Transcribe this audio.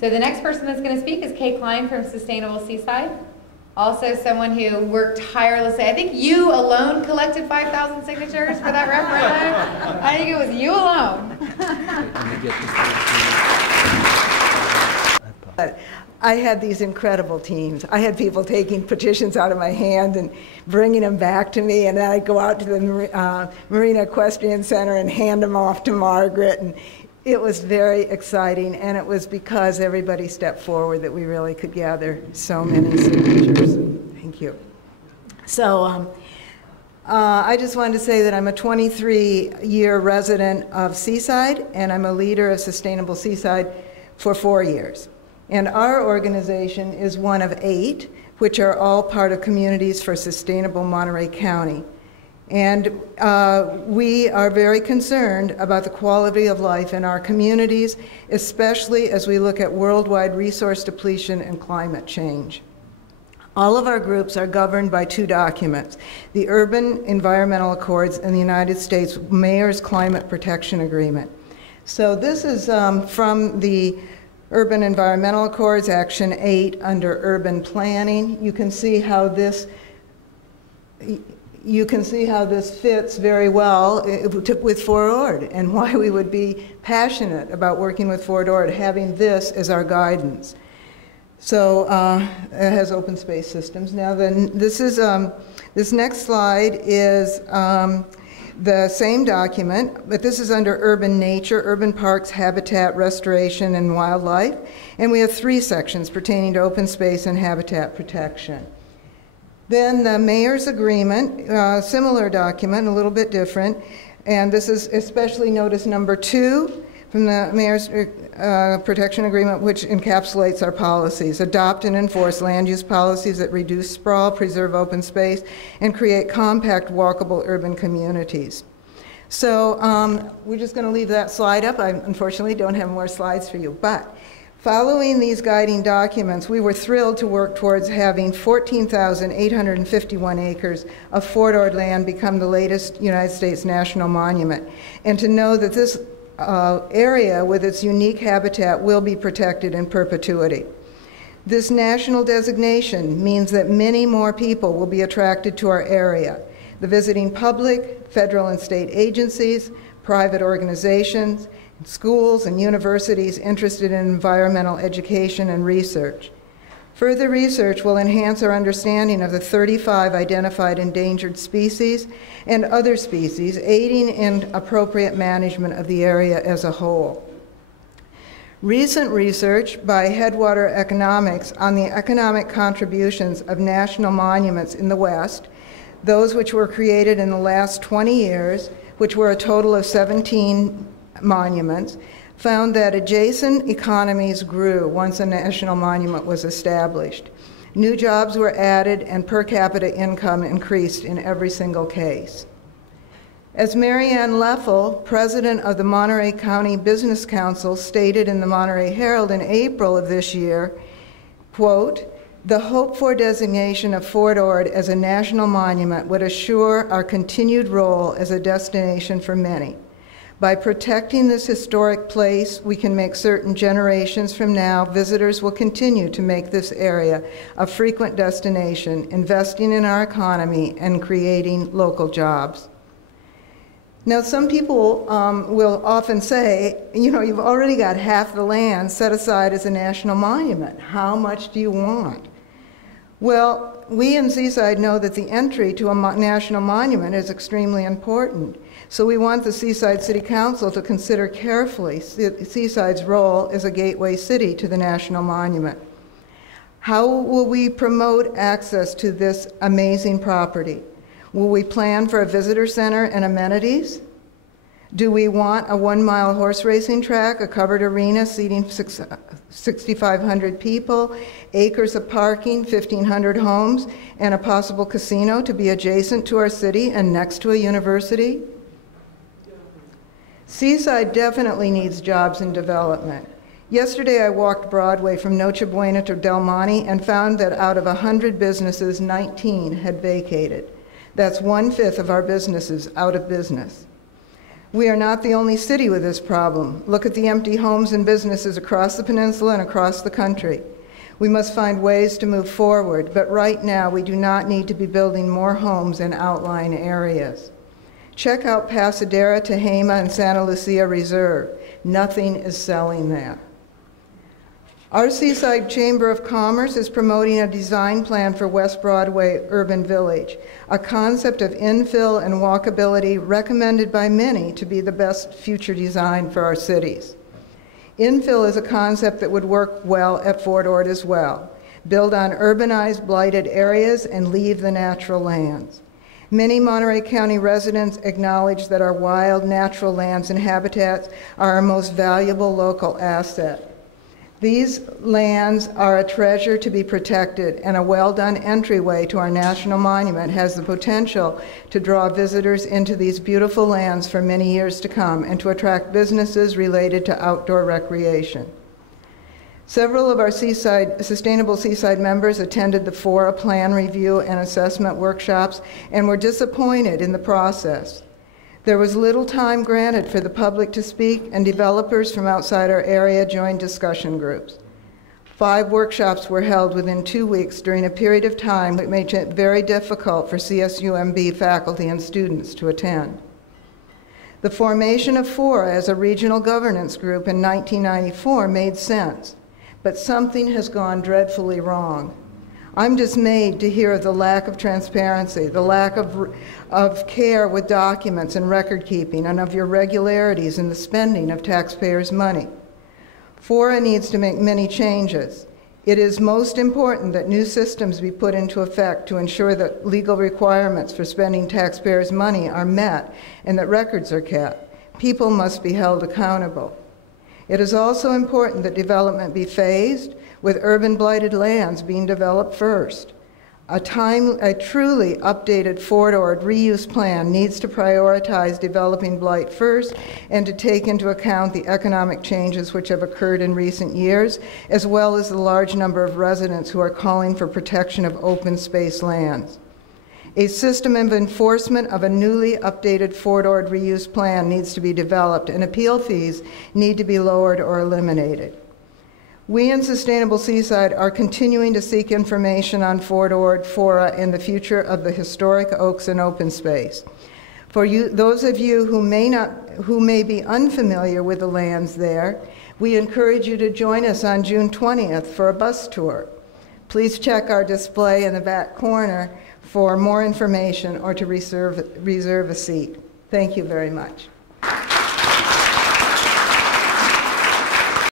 So the next person that's going to speak is Cline from Sustainable Seaside. Also someone who worked tirelessly. I think you alone collected 5,000 signatures for that referendum. I think it was you alone. I had these incredible teams. I had people taking petitions out of my hand and bringing them back to me, and then I'd go out to the Marina Equestrian Center and hand them off to Margaret. And it was very exciting, and it was because everybody stepped forward that we really could gather so many signatures. Thank you. So I just wanted to say that I'm a 23-year resident of Seaside, and I'm a leader of Sustainable Seaside for 4 years. And our organization is one of 8, which are all part of Communities for Sustainable Monterey County. And we are very concerned about the quality of life in our communities, especially as we look at worldwide resource depletion and climate change. All of our groups are governed by 2 documents, the Urban Environmental Accords and the United States Mayor's Climate Protection Agreement. So this is from the Urban Environmental Accords, Action 8 under Urban Planning. You can see how this fits very well with Fort Ord, and why we would be passionate about working with Fort Ord, having this as our guidance. So it has open space systems. Now then, this next slide is the same document, but this is under urban nature, urban parks, habitat restoration, and wildlife. And we have 3 sections pertaining to open space and habitat protection. Then the mayor's agreement, similar document, a little bit different. And this is especially notice number 2 from the mayor's protection agreement, which encapsulates our policies. Adopt and enforce land use policies that reduce sprawl, preserve open space, and create compact, walkable urban communities. So we're just going to leave that slide up. I unfortunately don't have more slides for you. But following these guiding documents, we were thrilled to work towards having 14,851 acres of Fort Ord land become the latest United States National Monument. And to know that this area with its unique habitat will be protected in perpetuity. This national designation means that many more people will be attracted to our area. The visiting public, federal and state agencies, private organizations, schools and universities interested in environmental education and research. Further research will enhance our understanding of the 35 identified endangered species and other species, aiding in appropriate management of the area as a whole. Recent research by Headwater Economics on the economic contributions of national monuments in the West, those which were created in the last 20 years, which were a total of 17 monuments, found that adjacent economies grew once a national monument was established. New jobs were added and per capita income increased in every single case. As Marianne Leffel, president of the Monterey County Business Council, stated in the Monterey Herald in April of this year, quote, "The hoped-for designation of Fort Ord as a national monument would assure our continued role as a destination for many. By protecting this historic place, we can make certain generations from now visitors will continue to make this area a frequent destination, investing in our economy and creating local jobs." Now, some people will often say, you know, you've already got half the land set aside as a national monument. How much do you want? Well, we in Seaside know that the entry to a national monument is extremely important. So we want the Seaside City Council to consider carefully Seaside's role as a gateway city to the national monument. How will we promote access to this amazing property? Will we plan for a visitor center and amenities? Do we want a 1-mile horse racing track, a covered arena seating 6,500 people, acres of parking, 1,500 homes, and a possible casino to be adjacent to our city and next to a university? Seaside definitely needs jobs and development. Yesterday I walked Broadway from Noche Buena to Del Monte and found that out of 100 businesses, 19 had vacated. That's 1/5 of our businesses out of business. We are not the only city with this problem. Look at the empty homes and businesses across the peninsula and across the country. We must find ways to move forward, but right now we do not need to be building more homes in outlying areas. Check out Pasadena, Tehama, and Santa Lucia Reserve. Nothing is selling there. Our Seaside Chamber of Commerce is promoting a design plan for West Broadway Urban Village, a concept of infill and walkability recommended by many to be the best future design for our cities. Infill is a concept that would work well at Fort Ord as well. Build on urbanized, blighted areas and leave the natural lands. Many Monterey County residents acknowledge that our wild natural lands and habitats are our most valuable local asset. These lands are a treasure to be protected, and a well-done entryway to our national monument has the potential to draw visitors into these beautiful lands for many years to come and to attract businesses related to outdoor recreation. Several of our Sustainable Seaside members attended the FORA plan review and assessment workshops and were disappointed in the process. There was little time granted for the public to speak, and developers from outside our area joined discussion groups. 5 workshops were held within 2 weeks during a period of time that made it very difficult for CSUMB faculty and students to attend. The formation of FORA as a regional governance group in 1994 made sense, but something has gone dreadfully wrong. I'm dismayed to hear of the lack of transparency, the lack of care with documents and record keeping, and of irregularities in the spending of taxpayers' money. FORA needs to make many changes. It is most important that new systems be put into effect to ensure that legal requirements for spending taxpayers' money are met and that records are kept. People must be held accountable. It is also important that development be phased, with urban blighted lands being developed first. A truly updated Fort Ord reuse plan needs to prioritize developing blight first and to take into account the economic changes which have occurred in recent years, as well as the large number of residents who are calling for protection of open space lands. A system of enforcement of a newly updated Fort Ord reuse plan needs to be developed, and appeal fees need to be lowered or eliminated. We in Sustainable Seaside are continuing to seek information on Fort Ord, FORA, and the future of the historic oaks and open space. For those of you who may be unfamiliar with the lands there, we encourage you to join us on June 20th for a bus tour. Please check our display in the back corner for more information or to reserve a seat. Thank you very much.